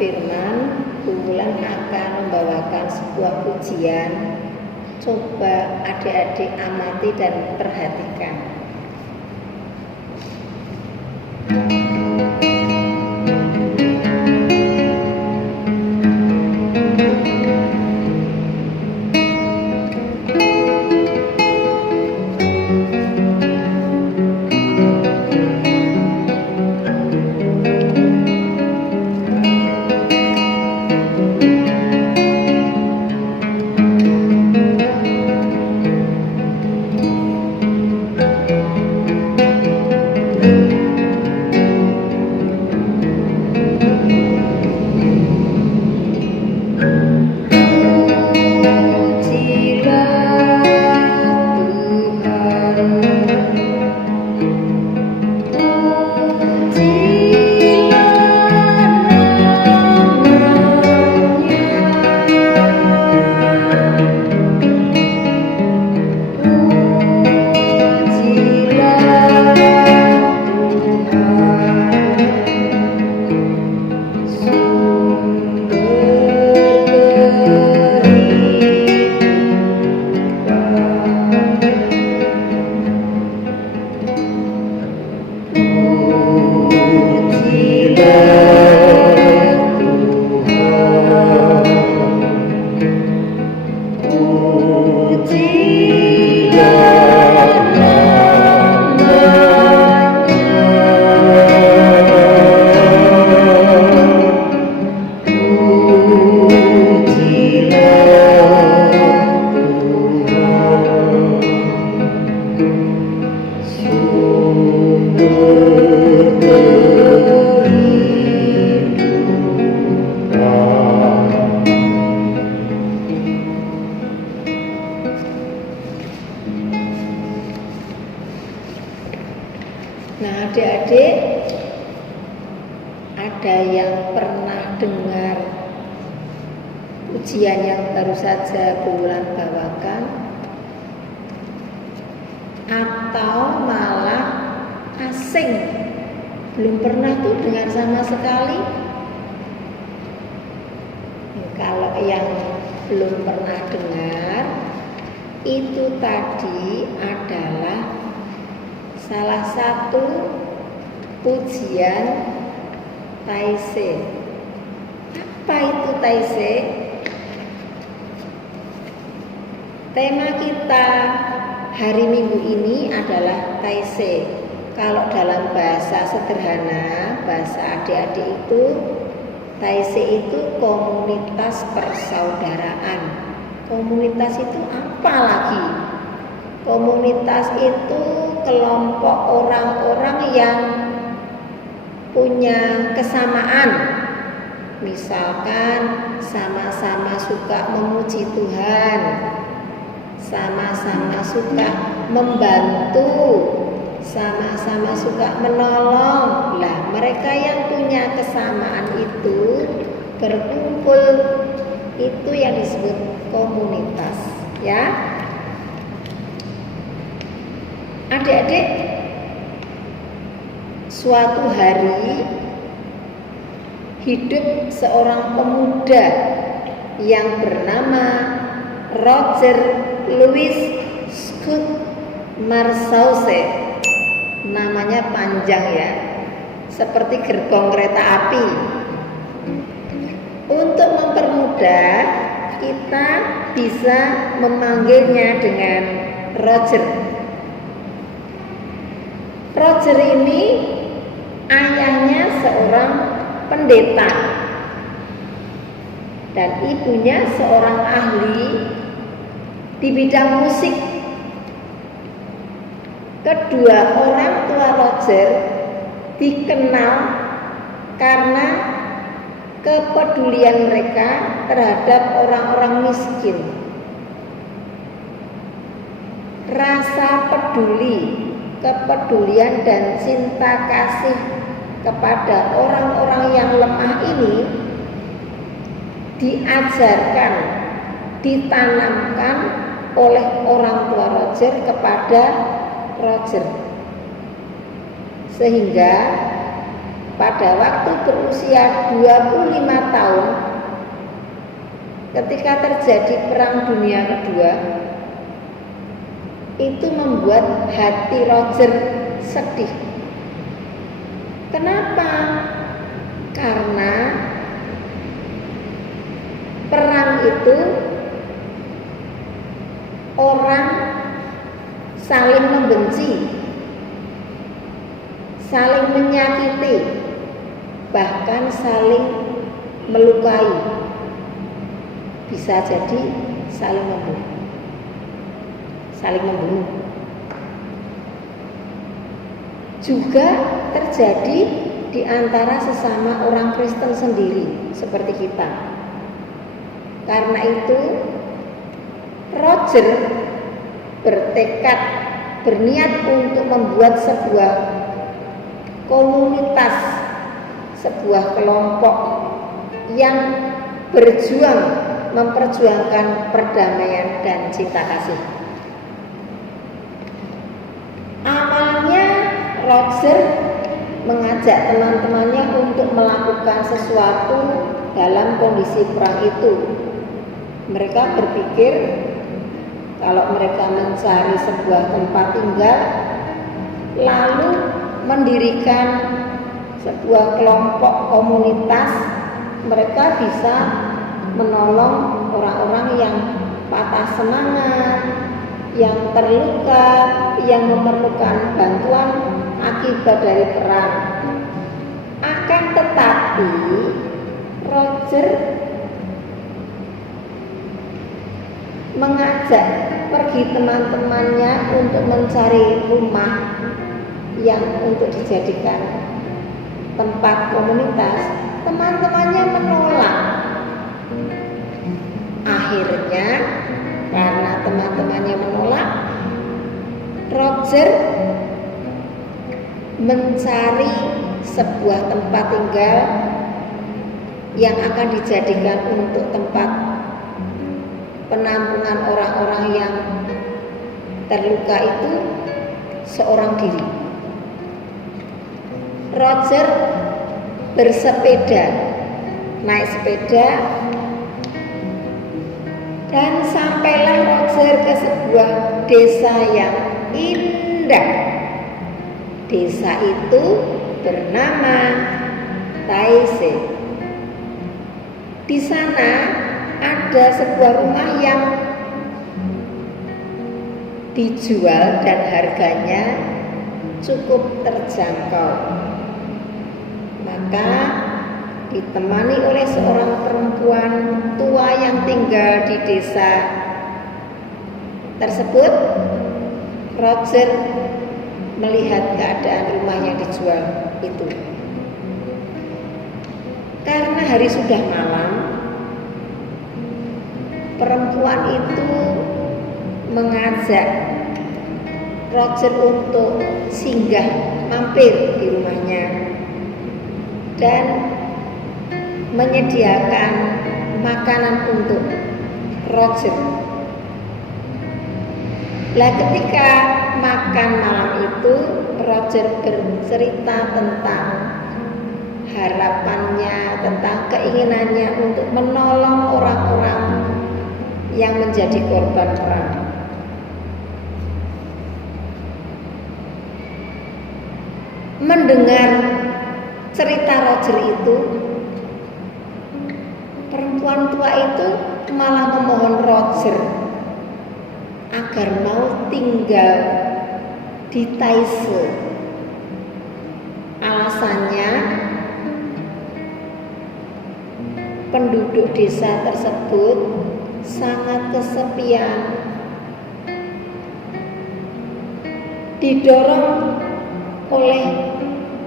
berfirman, Wulan akan membawakan sebuah pujian. Coba adik-adik amati dan perhatikan. Nah, adik-adik, ada yang pernah dengar ujian yang baru saja Wulan bawakan? Atau malah asing, belum pernah tuh dengar sama sekali? Kalau yang belum pernah dengar, itu tadi adalah salah satu pujian Taizé. Apa itu Taizé? Tema kita hari Minggu ini adalah Taizé. Kalau dalam bahasa sederhana, bahasa adik-adik itu, Taizé itu komunitas persaudaraan. Komunitas itu apa lagi? Komunitas itu kelompok orang-orang yang punya kesamaan. Misalkan sama-sama suka memuji Tuhan, sama-sama suka membantu, sama-sama suka menolong. Lah, mereka yang punya kesamaan itu berkumpul, itu yang disebut komunitas, ya. Adik-adik, suatu hari hidup seorang pemuda yang bernama Roger Louis Scott Marsauce. Namanya panjang ya, seperti gerbong kereta api. Untuk mempermudah, kita bisa memanggilnya dengan Roger. Roger ini ayahnya seorang pendeta dan ibunya seorang ahli di bidang musik. Kedua orang tua Roger dikenal karena kepedulian mereka terhadap orang-orang miskin. Rasa peduli, kepedulian dan cinta kasih kepada orang-orang yang lemah ini diajarkan, ditanamkan oleh orang tua Roger kepada Roger, sehingga pada waktu berusia 25 tahun ketika terjadi Perang Dunia Kedua, itu membuat hati Roger sedih. Kenapa? Karena perang itu orang saling membenci, saling menyakiti, bahkan saling melukai, bisa jadi saling membunuh. Juga terjadi di antara sesama orang Kristen sendiri seperti kita. Karena itu Roger berniat untuk membuat sebuah komunitas, sebuah kelompok yang berjuang memperjuangkan perdamaian dan cinta kasih. Awalnya Roger mengajak teman-temannya untuk melakukan sesuatu dalam kondisi perang itu. Mereka berpikir kalau mereka mencari sebuah tempat tinggal, lalu mendirikan sebuah kelompok komunitas, mereka bisa menolong orang-orang yang patah semangat, yang terluka, yang memerlukan bantuan akibat dari perang. Akan tetapi Roger mengajak pergi teman-temannya untuk mencari rumah yang untuk dijadikan tempat komunitas. Teman-temannya menolak. Akhirnya karena teman-temannya menolak, Roger mencari sebuah tempat tinggal yang akan dijadikan untuk tempat penampungan orang-orang yang terluka itu seorang diri. Roger bersepeda, naik sepeda, dan sampailah Roger ke sebuah desa yang indah. Desa itu bernama Taizé. Di sana ada sebuah rumah yang dijual dan harganya cukup terjangkau. Maka ditemani oleh seorang perempuan tua yang tinggal di desa tersebut, Roger melihat keadaan rumah yang dijual itu. Karena hari sudah malam, perempuan itu mengajak Roger untuk singgah mampir di rumahnya dan menyediakan makanan untuk Roger. Nah, ketika makan malam itu, Roger bercerita tentang harapannya, tentang keinginannya untuk menolong orang-orang yang menjadi korban perang. Mendengar cerita Roger itu, perempuan tua itu malah memohon Roger agar mau tinggal di Taizé. Alasannya, penduduk desa tersebut sangat kesepian. Didorong oleh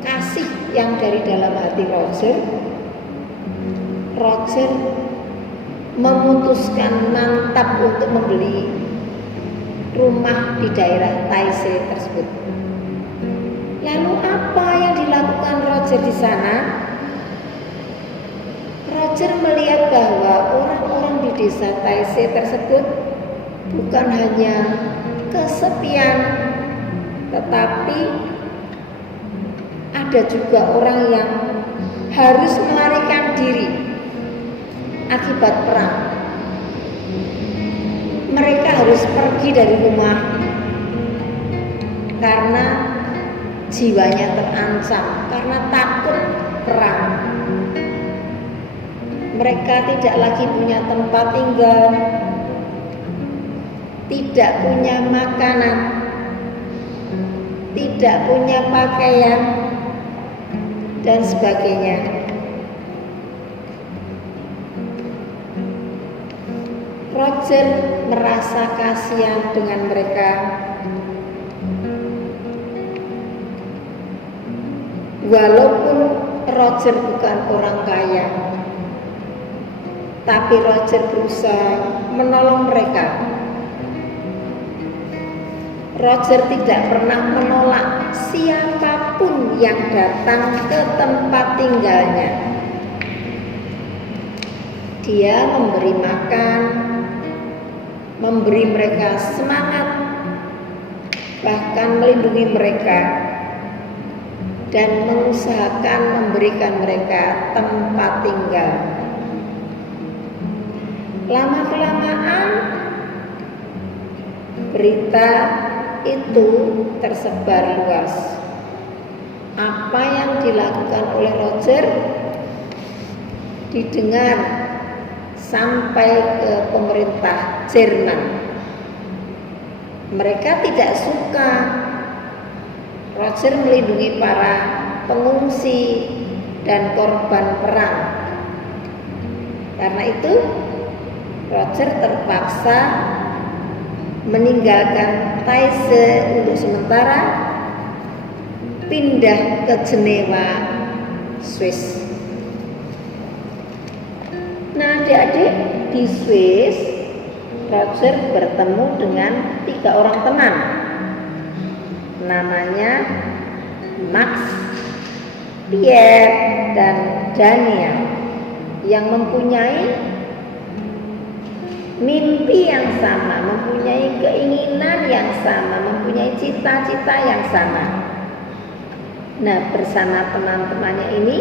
kasih yang dari dalam hati Roger, Roger memutuskan mantap untuk membeli rumah di daerah Taizé tersebut. Lalu apa yang dilakukan Roger di sana? Roger melihat bahwa orang-orang di desa Taizé tersebut bukan hanya kesepian, tetapi ada juga orang yang harus melarikan diri akibat perang. Mereka harus pergi dari rumah karena jiwanya terancam, karena takut perang. Mereka tidak lagi punya tempat tinggal, tidak punya makanan, tidak punya pakaian, dan sebagainya. Roger merasa kasihan dengan mereka. Walaupun Roger bukan orang kaya, tapi Roger berusaha menolong mereka. Roger tidak pernah menolak siapapun yang datang ke tempat tinggalnya. Dia memberi makan, memberi mereka semangat, bahkan melindungi mereka, dan mengusahakan memberikan mereka tempat tinggal. Lama-kelamaan berita itu tersebar luas. Apa yang dilakukan oleh Roger didengar sampai ke pemerintah Jerman. Mereka tidak suka Roger melindungi para pengungsi dan korban perang. Karena itu Roger terpaksa meninggalkan Taizé untuk sementara, pindah ke Jenewa, Swiss. Nah, adik-adik, di Swiss Roger bertemu dengan 3 orang teman. Namanya Max, Pierre, dan Daniel, yang mempunyai mimpi yang sama, mempunyai keinginan yang sama, mempunyai cita-cita yang sama. Nah, bersama teman-temannya ini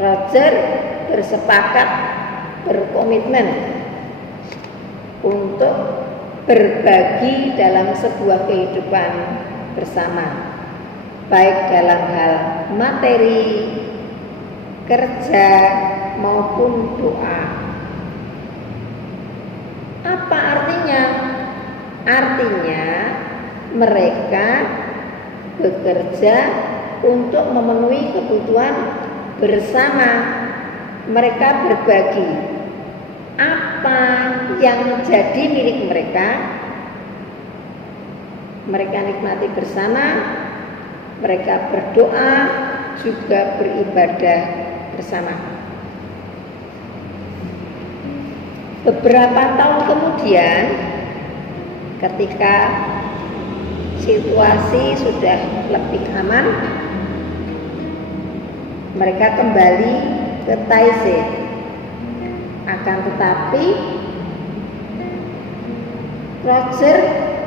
Roger bersepakat, berkomitmen untuk berbagi dalam sebuah kehidupan bersama, baik dalam hal materi, kerja, maupun doa. Apa artinya? Artinya mereka bekerja untuk memenuhi kebutuhan bersama. Mereka berbagi apa yang menjadi milik mereka. Mereka nikmati bersama. Mereka berdoa, juga beribadah bersama. Beberapa tahun kemudian, ketika situasi sudah lebih aman, mereka kembali ke Taizé. Akan tetapi Roger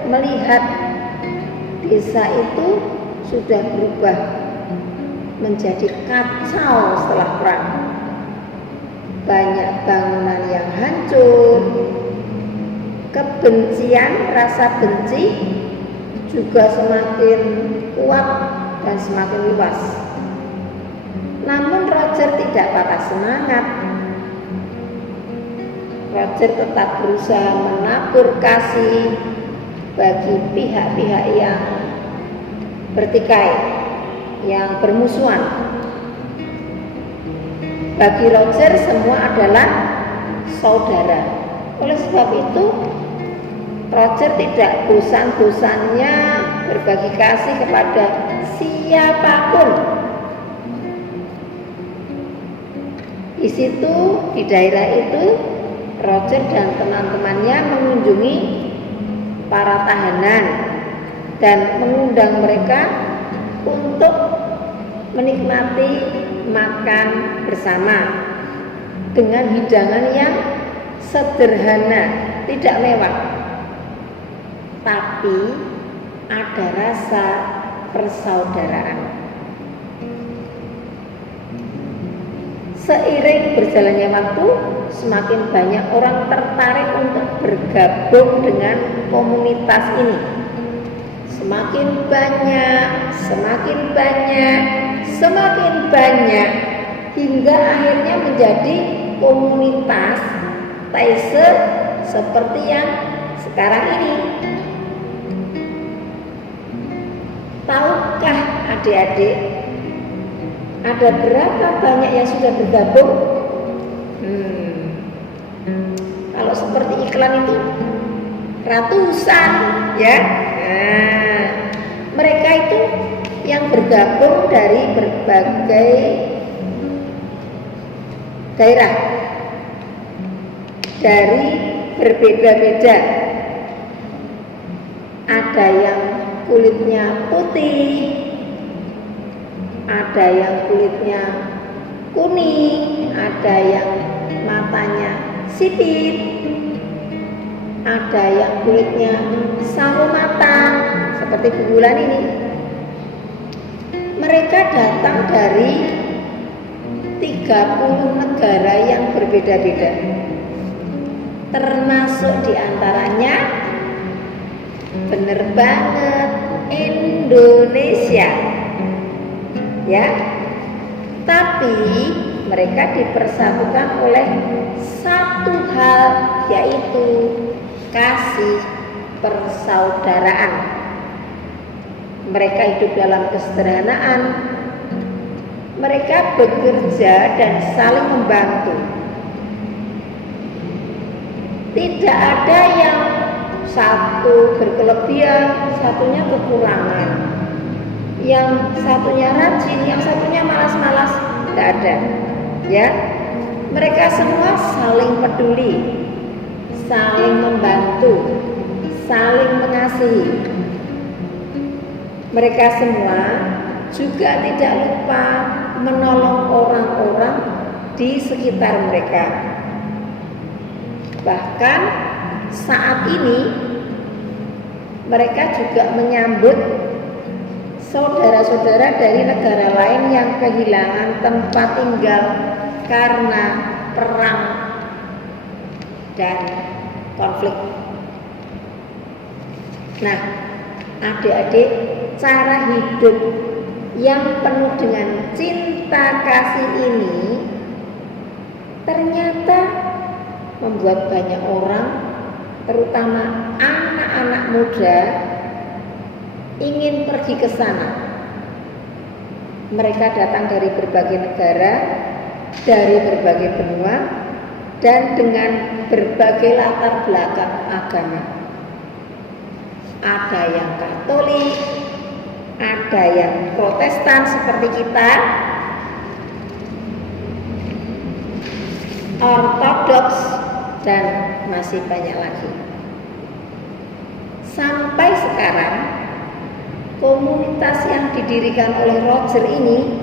melihat desa itu sudah berubah menjadi kacau setelah perang. Banyak bangunan yang hancur, kebencian, rasa benci juga semakin kuat dan semakin luas. Namun Roger tidak patah semangat. Roger tetap berusaha menabur kasih bagi pihak-pihak yang bertikai, yang bermusuhan. Bagi Roger semua adalah saudara. Oleh sebab itu Roger tidak bosan-bosannya berbagi kasih kepada siapapun. Di situ, di daerah itu, Roger dan teman-temannya mengunjungi para tahanan dan mengundang mereka untuk menikmati makan bersama dengan hidangan yang sederhana, tidak mewah, tapi ada rasa persaudaraan. Seiring berjalannya waktu, semakin banyak orang tertarik untuk bergabung dengan komunitas ini. Semakin banyak, hingga akhirnya menjadi komunitas Taise seperti yang sekarang ini. Tahukah adik-adik, ada berapa banyak yang sudah bergabung? Kalau seperti iklan itu ratusan, ya. Nah, mereka itu yang bergabung dari berbagai daerah, dari berbeda-beda. Ada yang kulitnya putih, ada yang kulitnya kuning, ada yang matanya sipit, ada yang kulitnya sawo matang seperti Bu Wulan ini. Mereka datang dari 30 negara yang berbeda-beda, termasuk diantaranya bener banget Indonesia, ya. Tapi mereka dipersatukan oleh satu hal, yaitu kasih persaudaraan. Mereka hidup dalam kesederhanaan, mereka bekerja dan saling membantu. Tidak ada yang satu berkelebihan, satunya kekurangan, yang satunya rajin, yang satunya malas-malas. Tidak ada, ya. Mereka semua saling peduli, saling membantu, saling mengasihi. Mereka semua juga tidak lupa menolong orang-orang di sekitar mereka. Bahkan saat ini mereka juga menyambut saudara-saudara dari negara lain yang kehilangan tempat tinggal karena perang dan konflik. Nah, adik-adik, cara hidup yang penuh dengan cinta kasih ini ternyata membuat banyak orang, terutama anak-anak muda, ingin pergi ke sana. Mereka datang dari berbagai negara, dari berbagai benua, dan dengan berbagai latar belakang agama. Ada yang Katolik, ada yang Protestan seperti kita, Ortodoks, dan masih banyak lagi. Sampai sekarang komunitas yang didirikan oleh Roger ini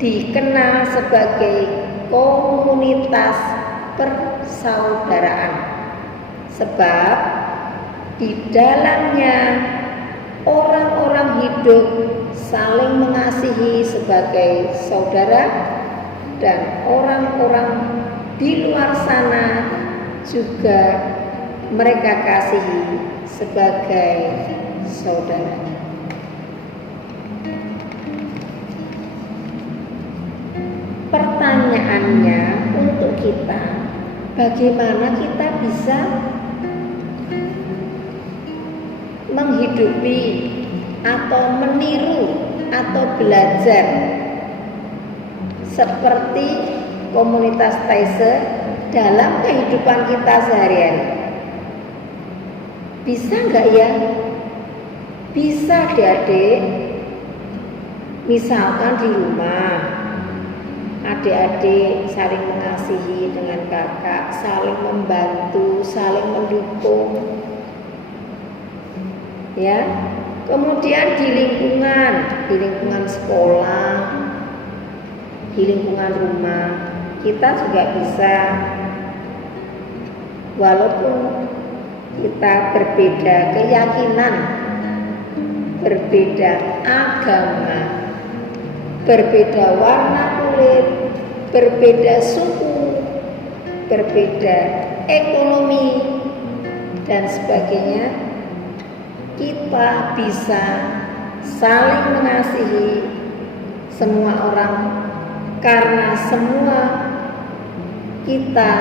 dikenal sebagai komunitas persaudaraan, sebab di dalamnya orang-orang hidup saling mengasihi sebagai saudara, dan orang-orang di luar sana juga mereka kasihi sebagai saudara. Pertanyaannya untuk kita, bagaimana kita bisa menghidupi atau meniru atau belajar seperti komunitas Taise dalam kehidupan kita sehari-hari? Bisa nggak ya? Bisa, adik-adik. Misalkan di rumah, adik-adik saling mengasihi dengan kakak, saling membantu, saling mendukung, ya. Kemudian di lingkungan sekolah, di lingkungan rumah, kita juga bisa, walaupun kita berbeda keyakinan, berbeda agama, berbeda warna kulit, berbeda suku, berbeda ekonomi, dan sebagainya, kita bisa saling mengasihi semua orang karena semua kita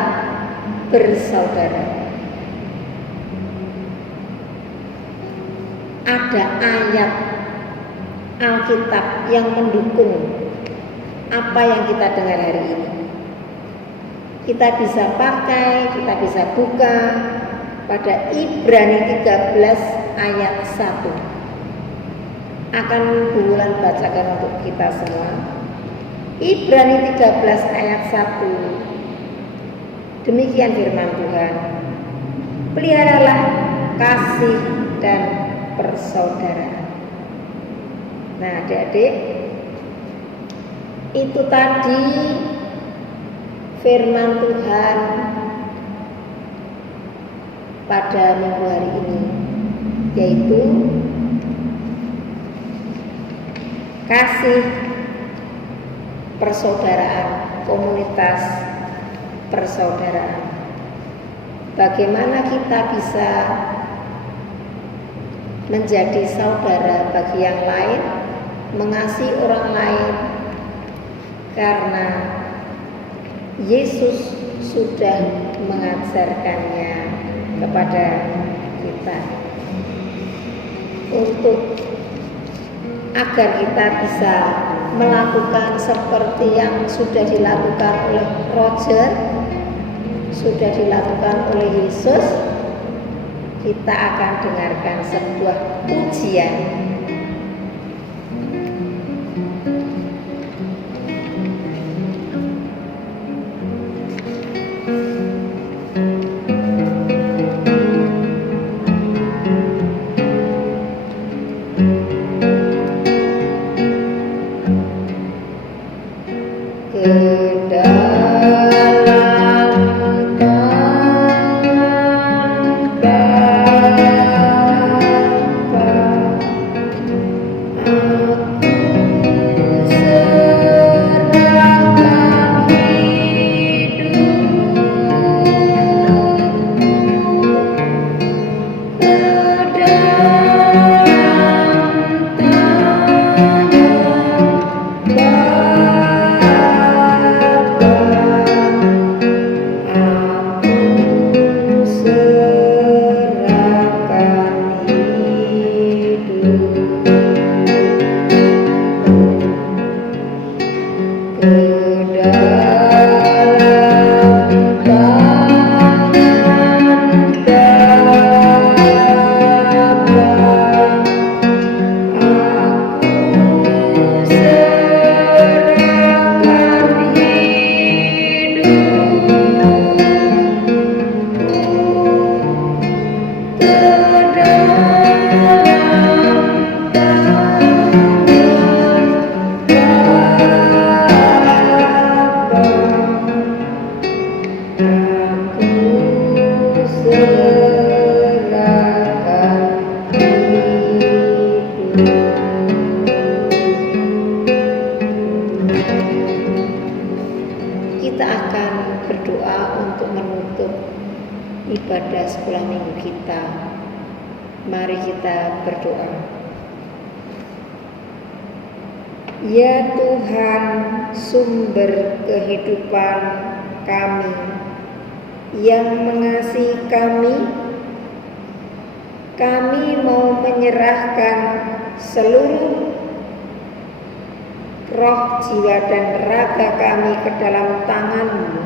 bersaudara. Ada ayat Alkitab yang mendukung apa yang kita dengar hari ini. Kita bisa pakai, kita bisa buka pada Ibrani 13 ayat 1. Akan Bu Wulan bacakan untuk kita semua. Ibrani 13 ayat 1. Demikian firman Tuhan. Peliharalah kasih dan persaudaraan. Nah, adik-adik, itu tadi firman Tuhan pada minggu hari ini, yaitu kasih, persaudaraan, komunitas persaudaraan. Bagaimana kita bisa menjadi saudara bagi yang lain, mengasihi orang lain, karena Yesus sudah mengajarkannya kepada kita untuk agar kita bisa melakukan seperti yang sudah dilakukan oleh Roger, sudah dilakukan oleh Yesus. Kita akan dengarkan sebuah pujian. Kita akan berdoa untuk menutup ibadah sekolah minggu kita. Mari kita berdoa. Ya Tuhan, sumber kehidupan kami, yang mengasihi kami mau menyerahkan seluruh roh, jiwa, dan raga kami ke dalam tangan-Mu.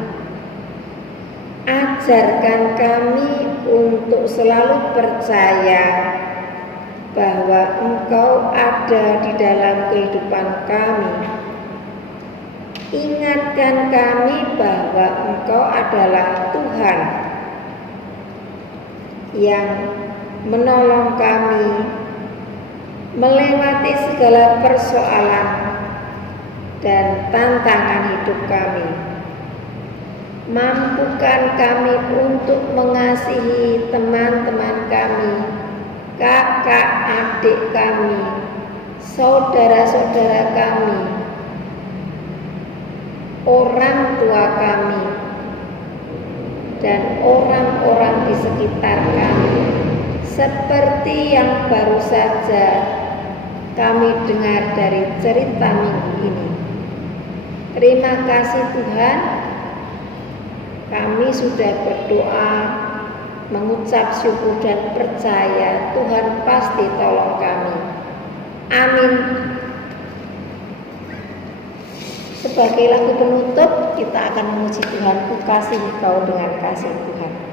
Ajarkan kami untuk selalu percaya bahwa Engkau ada di dalam kehidupan kami. Ingatkan kami bahwa Engkau adalah Tuhan yang menolong kami melewati segala persoalan dan tantangan hidup kami. Mampukan kami untuk mengasihi teman-teman kami, kakak adik kami, saudara-saudara kami, orang tua kami, dan orang-orang di sekitar kami, seperti yang baru saja kami dengar dari cerita minggu ini. Terima kasih Tuhan, kami sudah berdoa, mengucap syukur dan percaya Tuhan pasti tolong kami. Amin. Sebagai lagu penutup, kita akan memuji Tuhan, ku kasih kau dengan kasih Tuhan.